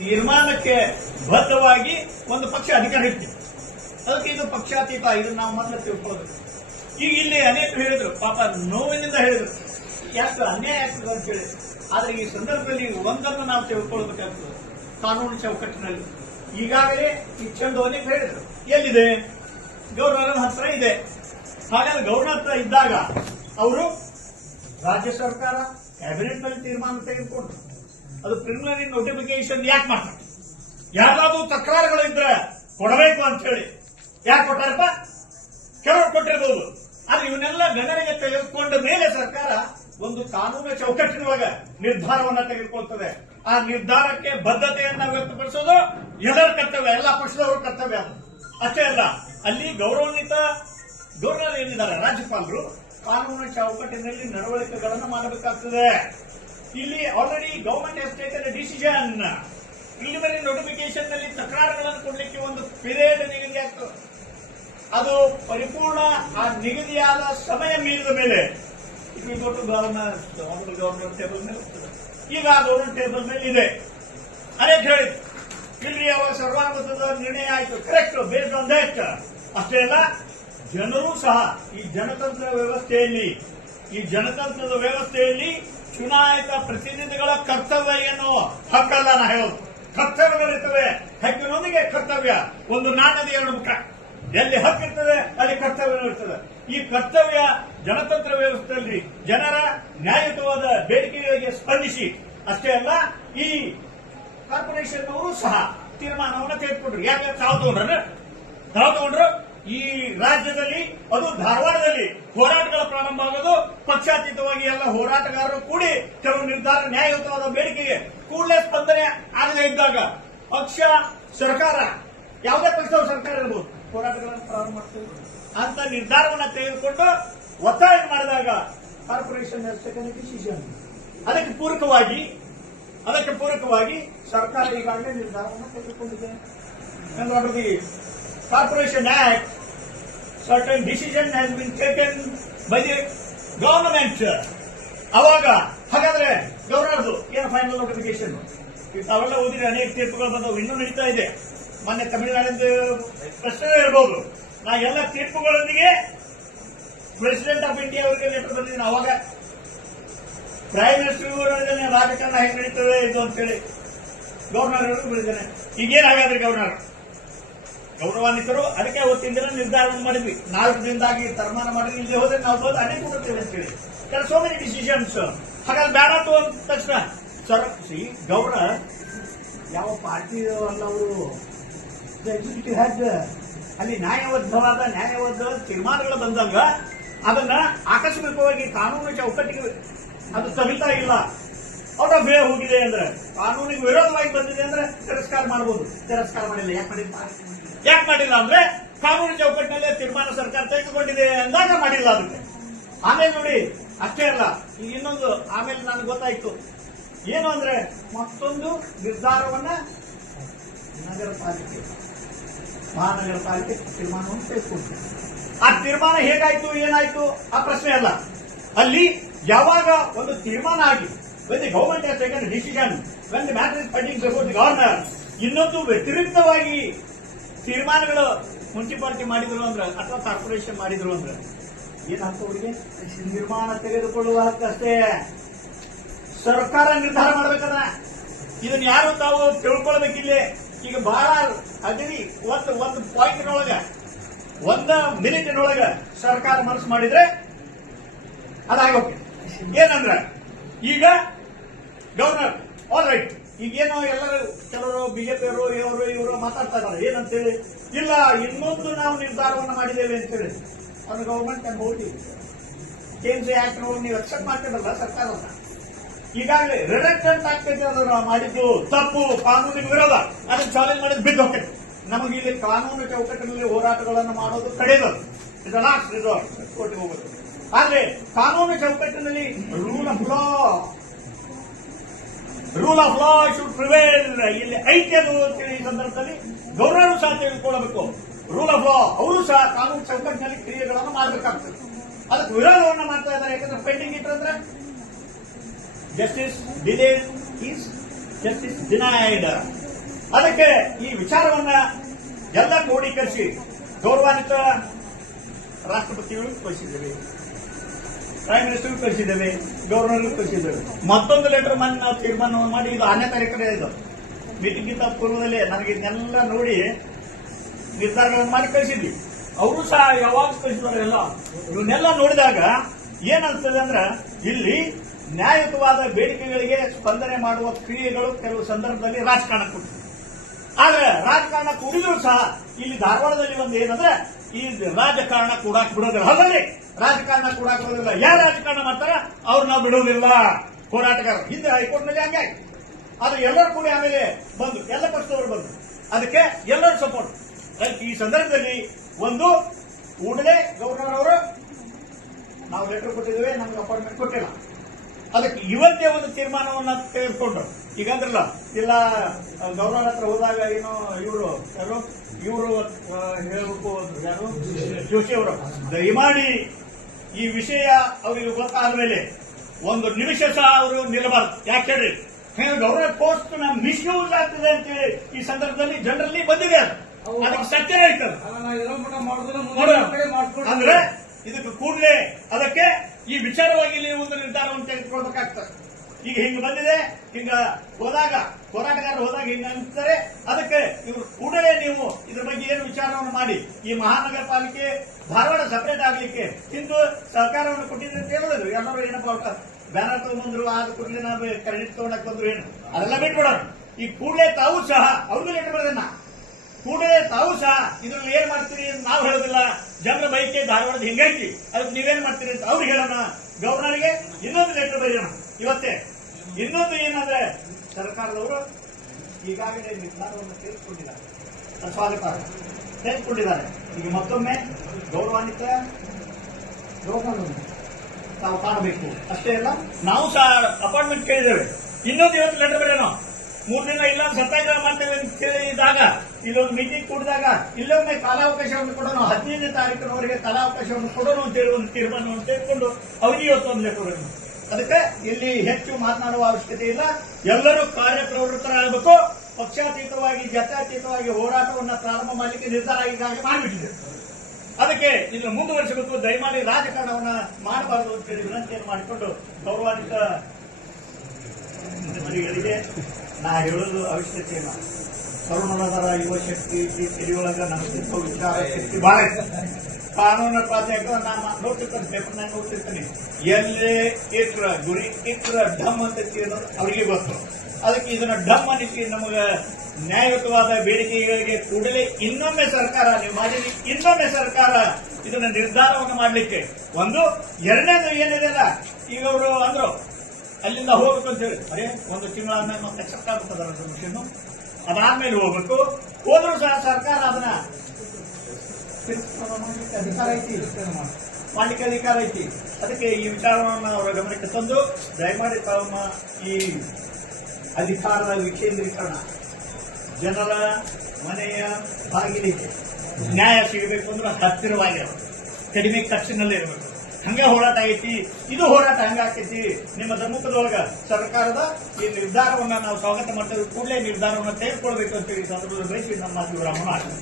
ತೀರ್ಮಾನಕ್ಕೆ ಬದ್ಧವಾಗಿ ಒಂದು ಪಕ್ಷ ಅಧಿಕಾರ ಇರ್ತೀವಿ. ಅದಕ್ಕೆ ಇದು ಪಕ್ಷಾತೀತ, ಇದನ್ನ ನಾವು ಮೊದಲು ತಿಳ್ಕೊಳ್ಳೋದು. ಈಗ ಇಲ್ಲಿ ಅನೇಕರು ಹೇಳಿದ್ರು, ಪಾಪ ನೋವಿನಿಂದ ಹೇಳಿದ್ರು ಯಾಕೆ ಅನ್ಯಾಯ ಆಗ್ತದೆ ಅಂತ ಹೇಳಿ. ಆದ್ರೆ ಈ ಸಂದರ್ಭದಲ್ಲಿ ಒಂದನ್ನು ನಾವು ತಿಳ್ಕೊಳ್ಬೇಕಾಗ್ತದೆ. ಕಾನೂನು ಚೌಕಟ್ಟಿನಲ್ಲಿ ಈಗಾಗಲೇ ಈ ಚಂದು ಅನೇಕ ಹೇಳಿದ್ರು, ಎಲ್ಲಿದೆ ಗವರ್ನರ್ ಹತ್ರ ಇದೆ. ಹಾಗಾದ್ರೆ ಗವರ್ನರ್ ಹತ್ರ ಇದ್ದಾಗ ಅವರು ರಾಜ್ಯ ಸರ್ಕಾರ ಕ್ಯಾಬಿನೆಟ್ ನಲ್ಲಿ ತೀರ್ಮಾನ ತೆಗೆದುಕೊಂಡ್ರು. ಅದು ಪ್ರಿಲಿಮಿನರಿ ನೋಟಿಫಿಕೇಶನ್ ಯಾಕೆ ಮಾಡ್ತಾರೆ? ಯಾರಾದ್ರೂ ತಕರಾರುಗಳಿದ್ರೆ ಕೊಡಬೇಕು ಅಂತ ಹೇಳಿ ಯಾಕೆ ಕೊಟ್ಟಾರಪ್ಪ? ಕೆಲವರು ಕೊಟ್ಟಿರಬಹುದು. ಆದ್ರೆ ಇವನ್ನೆಲ್ಲ ಗಣನೆಗೆ ತೆಗೆದುಕೊಂಡ ಮೇಲೆ ಸರ್ಕಾರ ಒಂದು ಕಾನೂನು ಚೌಕಟ್ಟಿನೊಳಗ ನಿರ್ಧಾರವನ್ನ ತೆಗೆದುಕೊಳ್ತದೆ. ಆ ನಿರ್ಧಾರಕ್ಕೆ ಬದ್ಧತೆಯನ್ನ ವ್ಯಕ್ತಪಡಿಸೋದು ಎಲ್ಲರ ಕರ್ತವ್ಯ, ಎಲ್ಲ ಪಕ್ಷದವರ ಕರ್ತವ್ಯ. ಅಷ್ಟೇ ಅಲ್ಲ, ಅಲ್ಲಿ ಗೌರವಾನ್ವಿತ ಗವರ್ನರ್ ಏನಿದ್ದಾರೆ ರಾಜ್ಯಪಾಲರು ಕಾನೂನು ಚೌಕಟ್ಟಿನಲ್ಲಿ ನಡವಳಿಕೆಗಳನ್ನು ಮಾಡಬೇಕಾಗ್ತದೆ. ಇಲ್ಲಿ already government has taken A decision. Preliminary notification ನಲ್ಲಿ ತಕರಾರುಗಳನ್ನು ಕೊಡಲಿಕ್ಕೆ ಒಂದು ಪೀರಿಯಡ್ ನಿಗದಿ ಆಗ್ತದೆ. ಅದು ಪರಿಪೂರ್ಣ ಆ ನಿಗದಿಯಾದ ಸಮಯ ಮೀರಿದ ಮೇಲೆ ಗವರ್ನರ್ ಟೇಬಲ್ ಮೇಲೆ ಹೋಗ್ತದೆ. ಈಗ ಗವರ್ನರ್ ಟೇಬಲ್ ಮೇಲೆ ಇದೆ. ಅನೇಕ ಹೇಳಿದ್ರು ಇಲ್ಲಿ ಅವರ ಸರ್ವಾನುಮತದ ನಿರ್ಣಯ ಆಯಿತು, ಕರೆಕ್ಟ್, ಬೇಸ್ಡ್ ಆನ್ ದಟ್. ಅಷ್ಟೇ ಅಲ್ಲ, ಜನರು ಸಹ ಈ ಜನತಂತ್ರದ ವ್ಯವಸ್ಥೆಯಲ್ಲಿ ಚುನಾಯಿತ ಪ್ರತಿನಿಧಿಗಳ ಕರ್ತವ್ಯ ಏನು ಹಕ್ಕಲ್ಲ. ನಾ ಹೇಳೋದು ಕರ್ತವ್ಯಗಳಿರ್ತವೆ. ಹಕ್ಕಿನೊಂದಿಗೆ ಕರ್ತವ್ಯ ಒಂದು ನಾಣ್ಯದ ಎರಡು ಮುಖ. ಎಲ್ಲಿ ಹಕ್ಕಿರ್ತದೆ ಅಲ್ಲಿ ಕರ್ತವ್ಯ ಇರ್ತದೆ. ಈ ಕರ್ತವ್ಯ ಜನತಂತ್ರ ವ್ಯವಸ್ಥೆಯಲ್ಲಿ ಜನರ ನ್ಯಾಯಯುತವಾದ ಬೇಡಿಕೆಗಳಿಗೆ ಸ್ಪಂದಿಸಿ, ಅಷ್ಟೇ ಅಲ್ಲ ಈ ಕಾರ್ಪೊರೇಷನ್ ಅವರು ಸಹ ತೀರ್ಮಾನವನ್ನು ತೆಗೆದುಕೊಂಡ್ರು. ಯಾಕೆ ತಾವು ತಗೊಂಡ್ರು? ಈ ರಾಜ್ಯದಲ್ಲಿ, ಅದು ಧಾರವಾಡದಲ್ಲಿ ಹೋರಾಟಗಳ ಪ್ರಾರಂಭ ಆಗೋದು ಪಕ್ಷಾತೀತವಾಗಿ ಎಲ್ಲ ಹೋರಾಟಗಾರರು ಕೂಡಿ ಕೆಲವು ನಿರ್ಧಾರ, ನ್ಯಾಯಯುತವಾದ ಬೇಡಿಕೆಗೆ ಕೂಡಲೇ ಸ್ಪಂದನೆ ಆಗದೇ ಇದ್ದಾಗ ಪಕ್ಷ ಸರ್ಕಾರ, ಯಾವುದೇ ಪಕ್ಷದ ಸರ್ಕಾರ ಇರಬಹುದು, ಹೋರಾಟಗಳನ್ನು ಪ್ರಾರಂಭ ಮಾಡ್ತೇವೆ ಅಂತ ನಿರ್ಧಾರವನ್ನು ತೆಗೆದುಕೊಂಡು ಒತ್ತಾಯ ಮಾಡಿದಾಗ ಕಾರ್ಪೊರೇಷನ್ ಡಿಸಿಷನ್ ಅದಕ್ಕೆ ಪೂರಕವಾಗಿ ಸರ್ಕಾರ ಈಗಾಗಲೇ ನಿರ್ಧಾರವನ್ನು ತೆಗೆದುಕೊಂಡಿದೆ. Corporation Act, certain decision has been taken by the government. ಅವಾಗ ಹಾಗಾದ್ರೆ ಗವರ್ನರ್ದು ಏನು ಫೈನಲ್ ನೋಟಿಫಿಕೇಶನ್? ತಾವೆಲ್ಲ ಓದಿದ್ರೆ ಅನೇಕ ತೀರ್ಪುಗಳು ಬಂದವು, ಇನ್ನೂ ನಡೀತಾ ಇದೆ. ಮೊನ್ನೆ ತಮಿಳುನಾಡಿನ ಪ್ರಶ್ನೆ ಇರಬಹುದು. ನಾ ಎಲ್ಲ ತೀರ್ಪುಗಳೊಂದಿಗೆ ಪ್ರೆಸಿಡೆಂಟ್ ಆಫ್ ಇಂಡಿಯಾ ಅವರಿಗೆ ಲೆಟರ್ ಬಂದಿದ್ದೀನಿ. ಅವಾಗ ಪ್ರೈಮ್ ಮಿನಿಸ್ಟರ್ ರಾಜಕಾರಣ ಹೆಂಗ್ ನಡೀತದೆ ಇದು ಅಂತ ಹೇಳಿ ಗವರ್ನರ್ ಅವರು ಬರೆದಿದ್ದಾನೆ. ಈಗೇನ್ ಹಾಗಾದ್ರೆ ಗೌರವಾನ್ವಿತರು ಅದಕ್ಕೆ ಅವತ್ತಿನ ದಿನ ನಿರ್ಧಾರ ಮಾಡಿದ್ವಿ. 4 ದಿನದಾಗಿ ತೀರ್ಮಾನ ಮಾಡಿದ್ವಿ. ಇಲ್ಲಿ ಹೋದ್ರೆ ನಾವು ಬಂದು ಅನೇಕ ಕೊಡುತ್ತೇವೆ ಅಂತ ಹೇಳಿ ಸೋ ಮೆನಿ ಡಿಸಿಷನ್ಸ್. ಹಾಗಾಗಿ ಬೇಡ ಅಂದ ತಕ್ಷಣ ಗವರ್ನರ್ ಯಾವ ಪಾರ್ಟಿ ಅಲ್ಲ, ಅವರು ಎಕ್ಸಿಕ್ಯೂಟಿವ್ ಹೆಡ್. ಅಲ್ಲಿ ನ್ಯಾಯಬದ್ಧ ತೀರ್ಮಾನಗಳು ಬಂದಾಗ ಅದನ್ನ ಆಕಸ್ಮಿಕವಾಗಿ ಕಾನೂನು ಚೌಕಟ್ಟಿಗೆ ಅದು ತಗುಲ್ತಾ ಇಲ್ಲ, ಔಟ್ ಆಫ್ ವೇ ಹೋಗಿದೆ ಅಂದ್ರೆ, ಕಾನೂನಿಗೆ ವಿರೋಧವಾಗಿ ಬಂದಿದೆ ಅಂದ್ರೆ ತಿರಸ್ಕಾರ ಮಾಡಬಹುದು. ತಿರಸ್ಕಾರ ಮಾಡಿಲ್ಲ. ಯಾಕೆ ಮಾಡಿಲ್ಲ ಅಂದ್ರೆ ಕಾನೂನು ಚೌಕಟ್ಟಿನಲ್ಲೇ ತೀರ್ಮಾನ ಸರ್ಕಾರ ತೆಗೆದುಕೊಂಡಿದೆ ಅಂದಾಗ ಮಾಡಿಲ್ಲ. ಅದಕ್ಕೆ ಆಮೇಲೆ ನೋಡಿ, ಅಷ್ಟೇ ಅಲ್ಲ, ಈಗ ಇನ್ನೊಂದು ಆಮೇಲೆ ನನಗೆ ಗೊತ್ತಾಯ್ತು ಏನು ಅಂದ್ರೆ, ಮತ್ತೊಂದು ನಿರ್ಧಾರವನ್ನ ಮಹಾನಗರ ಪಾಲಿಕೆ ತೀರ್ಮಾನವನ್ನು ತೆಗೆದುಕೊಂಡಿದೆ. ಆ ತೀರ್ಮಾನ ಹೇಗಾಯ್ತು, ಏನಾಯ್ತು ಆ ಪ್ರಶ್ನೆ ಅಲ್ಲ. ಅಲ್ಲಿ ಯಾವಾಗ ಒಂದು ತೀರ್ಮಾನ ಆಗಿ when the government has taken a decision, when the matter is pending before the governor, ಇನ್ನೊಂದು ವ್ಯತಿರಿಕ್ತವಾಗಿ ತೀರ್ಮಾನಗಳು ಮುನ್ಸಿಪಾಲಿಟಿ ಮಾಡಿದ್ರು ಅಂದ್ರೆ ಅಥವಾ ಕಾರ್ಪೊರೇಷನ್ ಮಾಡಿದ್ರು ಅಂದ್ರೆ ಏನ್ ಹಾಕೋರಿಗೆ ತೀರ್ಮಾನ ತೆಗೆದುಕೊಳ್ಳುವ ಹಕ್ಕಷ್ಟೇ. ಸರ್ಕಾರ ನಿರ್ಧಾರ ಮಾಡಬೇಕದ. ಇದನ್ನ ಯಾರು ತಾವು ತಿಳ್ಕೊಳ್ಬೇಕಿಲ್ಲ. ಈಗ ಬಹಳ ಅಗದಿ ಒಂದು ಪಾಯಿಂಟ್ನೊಳಗ, 1 ಮಿನಿಟಿನೊಳಗ ಸರ್ಕಾರ ಮನಸ್ಸು ಮಾಡಿದ್ರೆ ಅದಾಗೋಕೆ. ಏನಂದ್ರೆ ಈಗ ಗವರ್ನರ್ ಆಲ್ ರೈಟ್, ಈಗೇನೋ ಎಲ್ಲರೂ ಕೆಲವರು ಬಿಜೆಪಿಯವರು ಇವರು ಮಾತಾಡ್ತಾ ಇದ್ದಾರೆ ಏನಂತೇಳಿ, ಇಲ್ಲ ಇನ್ನೊಂದು ನಾವು ನಿರ್ಧಾರವನ್ನು ಮಾಡಿದ್ದೇವೆ ಅಂತೇಳಿ. ಅದು government can hold you. Change act ನೀವು ಅಕ್ಸೆಪ್ಟ್ ಮಾಡ್ತಿರಲ್ಲ ಸರ್ಕಾರವನ್ನ. ಈಗಾಗಲೇ ರಿಡಕ್ಟೆಂಟ್ ಆಗ್ತೈತೆ, ಅದನ್ನು ಮಾಡಿದ್ದು ತಪ್ಪು, ಕಾನೂನಿಗೆ ವಿರೋಧ, ಅದನ್ನು ಚಾಲೆಂಜ್ ಮಾಡಿದ್ದು ಬಿದ್ದು ಹೋಗ್ತೈತೆ. ನಮಗೆ ಇಲ್ಲಿ ಕಾನೂನು ಚೌಕಟ್ಟಿನಲ್ಲಿ ಹೋರಾಟಗಳನ್ನು ಮಾಡೋದು ಕಡೆಯದು. ಇದು ಲಾಸ್ಟ್ ರಿಸಾರ್ಟ್, ಕೋರ್ಟ್ಗೆ ಹೋಗೋದು. ಆದ್ರೆ ಕಾನೂನು ಚೌಕಟ್ಟಿನಲ್ಲಿ rule of law should prevail. ಇಲ್ಲಿ ಐಕ್ಯದು ಅಂತೇಳಿ ಈ ಸಂದರ್ಭದಲ್ಲಿ ಗವರ್ನರ್ ಸಹ ತೆಗೆದುಕೊಳ್ಳಬೇಕು. ರೂಲ್ ಆಫ್ ಲಾ, ಅವರು ಸಹ ಕಾನೂನು ಚೌಕಟ್ಟಿನಲ್ಲಿ ಕ್ರಿಯೆಗಳನ್ನು ಮಾಡಬೇಕಾಗ್ತದೆ. ಅದಕ್ಕೆ ವಿರೋಧವನ್ನು ಮಾಡ್ತಾ ಇದ್ದಾರೆ. ಯಾಕಂದ್ರೆ ಪೆಂಡಿಂಗ್ ಇಟ್ಟಂದ್ರೆ justice delayed is justice denied. ಅದಕ್ಕೆ ಈ ವಿಚಾರವನ್ನ ಎಲ್ಲ ಕ್ರೋಢೀಕರಿಸಿ ಗೌರವಾನ್ವಿತ ರಾಷ್ಟ್ರಪತಿಗಳು ಕಳಿಸಿದ್ದೇವೆ, ಪ್ರೈಮ್ ಮಿನಿಸ್ಟರ್ ಕಳಿಸಿದ್ದೇವೆ, ಗವರ್ನರ್ ಕಳಿಸಿದ್ದೇವೆ. ಮತ್ತೊಂದು ಲೆಟರ್ ಮನೆ ನಾವು ತೀರ್ಮಾನ ಮಾಡಿ ಇದು 10ನೇ ತಾರೀಕಲ್ಲೇ ಇದು ಮೀಟಿಂಗ್ ಪೂರ್ವದಲ್ಲೇ ನನಗೆ ಇದನ್ನೆಲ್ಲ ನೋಡಿ ನಿರ್ಧಾರಗಳನ್ನು ಮಾಡಿ ಕಳಿಸಿದ್ವಿ. ಅವರು ಸಹ ಯಾವಾಗ ಕಳಿಸಿದಾರೆ ಎಲ್ಲ ಇವನ್ನೆಲ್ಲ ನೋಡಿದಾಗ ಏನನ್ಸ್ತದೆ ಅಂದ್ರೆ ಇಲ್ಲಿ ನ್ಯಾಯಯುತವಾದ ಬೇಡಿಕೆಗಳಿಗೆ ಸ್ಪಂದನೆ ಮಾಡುವ ಕ್ರಿಯೆಗಳು ಕೆಲವು ಸಂದರ್ಭದಲ್ಲಿ ರಾಜಕಾರಣ ಕೊಟ್ಟಿದೆ. ಆದ್ರೆ ರಾಜಕಾರಣ ಕೂಡಿದ್ರು ಸಹ ಇಲ್ಲಿ ಧಾರವಾಡದಲ್ಲಿ ಒಂದು ಏನಂದ್ರೆ ಈ ರಾಜಕಾರಣ ಕೂಡಾಕ್ ಬಿಡೋದಿಲ್ಲ. ಹಾಗಾಗಿ ರಾಜಕಾರಣ ಕೂಡಾಕ್ ಬಿಡೋದಿಲ್ಲ. ಯಾರು ರಾಜಕಾರಣ ಮಾಡ್ತಾರ ಅವ್ರು ನಾವು ಬಿಡೋದಿಲ್ಲ. ಹೋರಾಟಗಾರರು ಹಿಂದೆ ಹೈಕೋರ್ಟ್ ನಲ್ಲಿ ಹಂಗಾಗಿ ಅದು ಎಲ್ಲರೂ ಕೂಡ ಆಮೇಲೆ ಬಂದು ಎಲ್ಲ ಪಕ್ಷದವರು ಬಂದು ಅದಕ್ಕೆ ಎಲ್ಲರೂ ಸಪೋರ್ಟ್. ಈ ಸಂದರ್ಭದಲ್ಲಿ ಒಂದು ಕೂಡಲೇ ಗವರ್ನರ್ ಅವರು ನಾವು ಲೆಟರ್ ಕೊಟ್ಟಿದ್ದೇವೆ, ನಮ್ಗೆ ಅಪಾಯಿಂಟ್ಮೆಂಟ್ ಕೊಟ್ಟಿಲ್ಲ, ಅದಕ್ಕೆ ಇವತ್ತೇ ಒಂದು ತೀರ್ಮಾನವನ್ನ ತೆಗೆದುಕೊಂಡು ಈಗ ಅಂದ್ರಲ್ಲ ಇಲ್ಲ ಗವರ್ನರ್ ಹತ್ರ ಹೋದಾಗ ಏನೋ ಇವರು ಹೇಳಬೇಕು ಯಾರು ಜೋಶಿ ಅವರು ದಯಮಾಡಿ ಈ ವಿಷಯ ಅವರಿಗೆ ಗೊತ್ತಾದ ಮೇಲೆ ಒಂದು ನಿಮಿಷ ಸಹ ಅವರು ನಿಲ್ಲಬಾರದು. ಯಾಕೆ ಹೇಳ್ರಿ ಗವರ್ನರ್ ಪೋಸ್ಟ್ ಮಿಸ್ಯೂಸ್ ಆಗ್ತದೆ ಅಂತೇಳಿ ಈ ಸಂದರ್ಭದಲ್ಲಿ ಜನರಲ್ಲಿ ಬಂದಿದೆ. ಅದಕ್ಕೆ ಸತ್ಯ ಹೇಳ್ತಾರೆ ಅಂದ್ರೆ ಇದಕ್ಕೆ ಕೂಡಲೇ ಅದಕ್ಕೆ ಈ ವಿಚಾರವಾಗಿ ನೀವು ಒಂದು ನಿರ್ಧಾರವನ್ನು ತೆಗೆದುಕೊಳ್ಬೇಕಾಗ್ತದೆ. ಈಗ ಹಿಂಗ ಬಂದಿದೆ, ಹಿಂಗ ಹೋದಾಗ ಹೋರಾಟಗಾರರು ಹೋದಾಗ ಹಿಂಗ ಅನಿಸ್ತಾರೆ. ಅದಕ್ಕೆ ಇವರು ಕೂಡಲೇ ನೀವು ಇದ್ರ ಬಗ್ಗೆ ಏನು ವಿಚಾರವನ್ನು ಮಾಡಿ ಈ ಮಹಾನಗರ ಪಾಲಿಕೆ ಧಾರವಾಡ ಸಪರೇಟ್ ಆಗ್ಲಿಕ್ಕೆ ಹಿಂದೂ ಸಹಕಾರವನ್ನು ಕೊಟ್ಟಿದ್ರೆ ಅಂತ ಹೇಳಿದ್ರು. ಎಲ್ಲರೂ ಏನಪ್ಪ ಬ್ಯಾನರ್ ತಗೊಂಡ್ಬಂದ್ರು, ಆದ ಕೂಡಲೇ ನಾವು ಕ್ರೆಡಿಟ್ ತಗೊಂಡಕ್ ಬಂದ್ರು, ಏನು ಅದೆಲ್ಲ ಬಿಟ್ಬಿಡೋಣ. ಈ ಕೂಡಲೇ ತಾವು ಸಹ ಅವ್ರಿಗೂ ಲೆಟರ್ ಬರೋದನ್ನ ಕೂಡಲೇ ತಾವು ಸಹ ಇದ್ರಲ್ಲಿ ಏನ್ ಮಾಡ್ತೀರಿ ನಾವು ಹೇಳೋದಿಲ್ಲ, ಜನರ ಬೈಕೆ ಧಾರವಾಡದ ಹಿಂಗೈತಿ, ಅದಕ್ಕೆ ನೀವೇನ್ ಮಾಡ್ತೀರಿ ಅಂತ ಅವ್ರಿಗೆ ಹೇಳೋಣ. ಗವರ್ನರ್ಗೆ ಇನ್ನೊಂದು ಲೆಟರ್ ಬರೆಯೋಣ ಇವತ್ತೇ. ಇನ್ನೊಂದು ಏನಂದ್ರೆ ಸರ್ಕಾರದವರು ಈಗಾಗಲೇ ನಿರ್ಧಾರವನ್ನು ತೆಗೆದುಕೊಂಡಿದ್ದಾರೆ. ಈಗ ಮತ್ತೊಮ್ಮೆ ಗೌರವಾನ್ವಿತ ಗವರ್ನರ್ ತಾವು ಕಾಣಬೇಕು ಅಷ್ಟೇ ಅಲ್ಲ, ನಾವು ಸಹ ಅಪಾಯಿಂಟ್ಮೆಂಟ್ ಕೇಳಿದ್ದೇವೆ. ಇನ್ನೊಂದು ಇವತ್ತು ಲೆಟರ್ ಬರೆಯೋಣ. 3 ದಿನ ಇಲ್ಲ ಸತ್ಯಾಗ್ರಹ ಮಾಡ್ತೇವೆ ಅಂತ ಕೇಳಿದಾಗ ಇಲ್ಲೊಂದು ಮೀಟಿಂಗ್ ಕೂಡಿದಾಗ ಇಲ್ಲೊಮ್ಮೆ ಕಾಲಾವಕಾಶವನ್ನು ಕೊಡೋಣ, 15ನೇ ತಾರೀಕಿನವರೆಗೆ ಕಾಲಾವಕಾಶವನ್ನು ಕೊಡೋಣ ಅಂತೇಳಿ ಒಂದು ತೀರ್ಮಾನವನ್ನು ತೆಗೆದುಕೊಂಡು ಅವರಿಗೆ ಇವತ್ತು ಒಂದು ಲೆಟರ್ ಬರೆಯೋಣ. ಅದಕ್ಕೆ ಇಲ್ಲಿ ಹೆಚ್ಚು ಮಾತನಾಡುವ ಅವಶ್ಯಕತೆ ಇಲ್ಲ. ಎಲ್ಲರೂ ಕಾರ್ಯಪ್ರವೃತ್ತರಾಗಬೇಕು. ಪಕ್ಷಾತೀತವಾಗಿ ಜಾತ್ಯತೀತವಾಗಿ ಹೋರಾಟವನ್ನು ಪ್ರಾರಂಭ ಮಾಡಲಿಕ್ಕೆ ನಿರ್ಧಾರ ಈಗಾಗಲೇ ಮಾಡಿಬಿಟ್ಟಿದೆ. ಅದಕ್ಕೆ ಇದನ್ನು ಮುಂದುವರಿಸಬೇಕು. ದಯಮಾಡಿ ರಾಜಕಾರಣವನ್ನ ಮಾಡಬಾರದು ಅಂತೇಳಿ ವಿನಂತಿಯನ್ನು ಮಾಡಿಕೊಂಡು ಗೌರವಾನ್ವಿತ ಮಂತ್ರಿಗಳಿಗೆ ನಾ ಹೇಳೋದು ಅವಶ್ಯಕತೆ ಇಲ್ಲ. ತರುಣರ ಯುವ ಶಕ್ತಿ ತಿಳಿಯೊಳಗ ನಮ್ಮ ವಿಚಾರ ಶಕ್ತಿ ಬಹಳ ಇದೆ. ಕಾನೂನು ಪ್ರಾಧ್ಯಾಪಕ ನಾನು ನೋಡ್ತಿರ್ತಾನೆ, ಪೇಪರ್ನಾಗ ನೋಡ್ತಿರ್ತೀನಿ. ಎಲ್ಲೇ ಇಟ್ರ ಗುರಿ ಇಟ್ರ ಢಮ್ ಅಂತ ಅನ್ನೋದು ಅವರಿಗೆ ಗೊತ್ತು. ಅದಕ್ಕೆ ಇದನ್ನ ಢಮ್ ಅನ್ನಿಸಿ ನಮಗೆ ನ್ಯಾಯಯುತವಾದ ಬೇಡಿಕೆಗಳಿಗೆ ಕೂಡಲೇ ಇನ್ನೊಮ್ಮೆ ಸರ್ಕಾರ ನೀವು ಮಾಡಿರಿ, ಇನ್ನೊಮ್ಮೆ ಸರ್ಕಾರ ಇದನ್ನ ನಿರ್ಧಾರವನ್ನು ಮಾಡಲಿಕ್ಕೆ ಒಂದು. ಎರಡನೇದು ಏನಿದೆಲ್ಲ ಈಗ ಅವರು ಅಂದ್ರು ಅಲ್ಲಿಂದ ಹೋಗ್ಬೇಕು ಅಂತ ಹೇಳಿ, ಅದೇ ಒಂದು ತಿಂಗಳಾದ್ಮೇಲೆ ಮತ್ತೆ ಅಕ್ಸೆಪ್ಟ್ ಆಗ್ತದ ರೆಸಲ್ಯೂಷನ್, ಅದಾದ್ಮೇಲೆ ಹೋಗ್ಬೇಕು. ಹೋದ್ರೂ ಸಹ ಸರ್ಕಾರ ಅದನ್ನ ಅಧಿಕಾರ ಐತಿ. ಅದಕ್ಕೆ ಈ ವಿಚಾರವನ್ನು ಅವರ ಗಮನಕ್ಕೆ ತಂದು ದಯಮಾಡಿ ತಮ್ಮ ಈ ಅಧಿಕಾರದ ವಿಕೇಂದ್ರೀಕರಣ, ಜನರ ಮನೆಯ ಬಾಗಿಲಿಗೆ ನ್ಯಾಯ ಸಿಗಬೇಕು ಅಂದ್ರೆ ಹತ್ತಿರವಾಗಿರಬೇಕು, ಕಡಿಮೆ ಖರ್ಚಿನಲ್ಲೇ ಇರಬೇಕು. ಹಂಗೆ ಹೋರಾಟ ಐತಿ, ಇದು ಹೋರಾಟ ಹಂಗಾಕೈತಿ. ನಿಮ್ಮ ಸಮ್ಮುಖದೊಳಗ ಸರ್ಕಾರದ ಈ ನಿರ್ಧಾರವನ್ನ ನಾವು ಸ್ವಾಗತ ಮಾಡ್ತೇವೆ. ಕೂಡಲೇ ನಿರ್ಧಾರವನ್ನು ತೆಗೆದುಕೊಳ್ಬೇಕು ಅಂತ ಈ ಸಂದರ್ಭದಲ್ಲಿ ಬಯಸಿ ನಮ್ಮ ವಿರಾಮವನ್ನು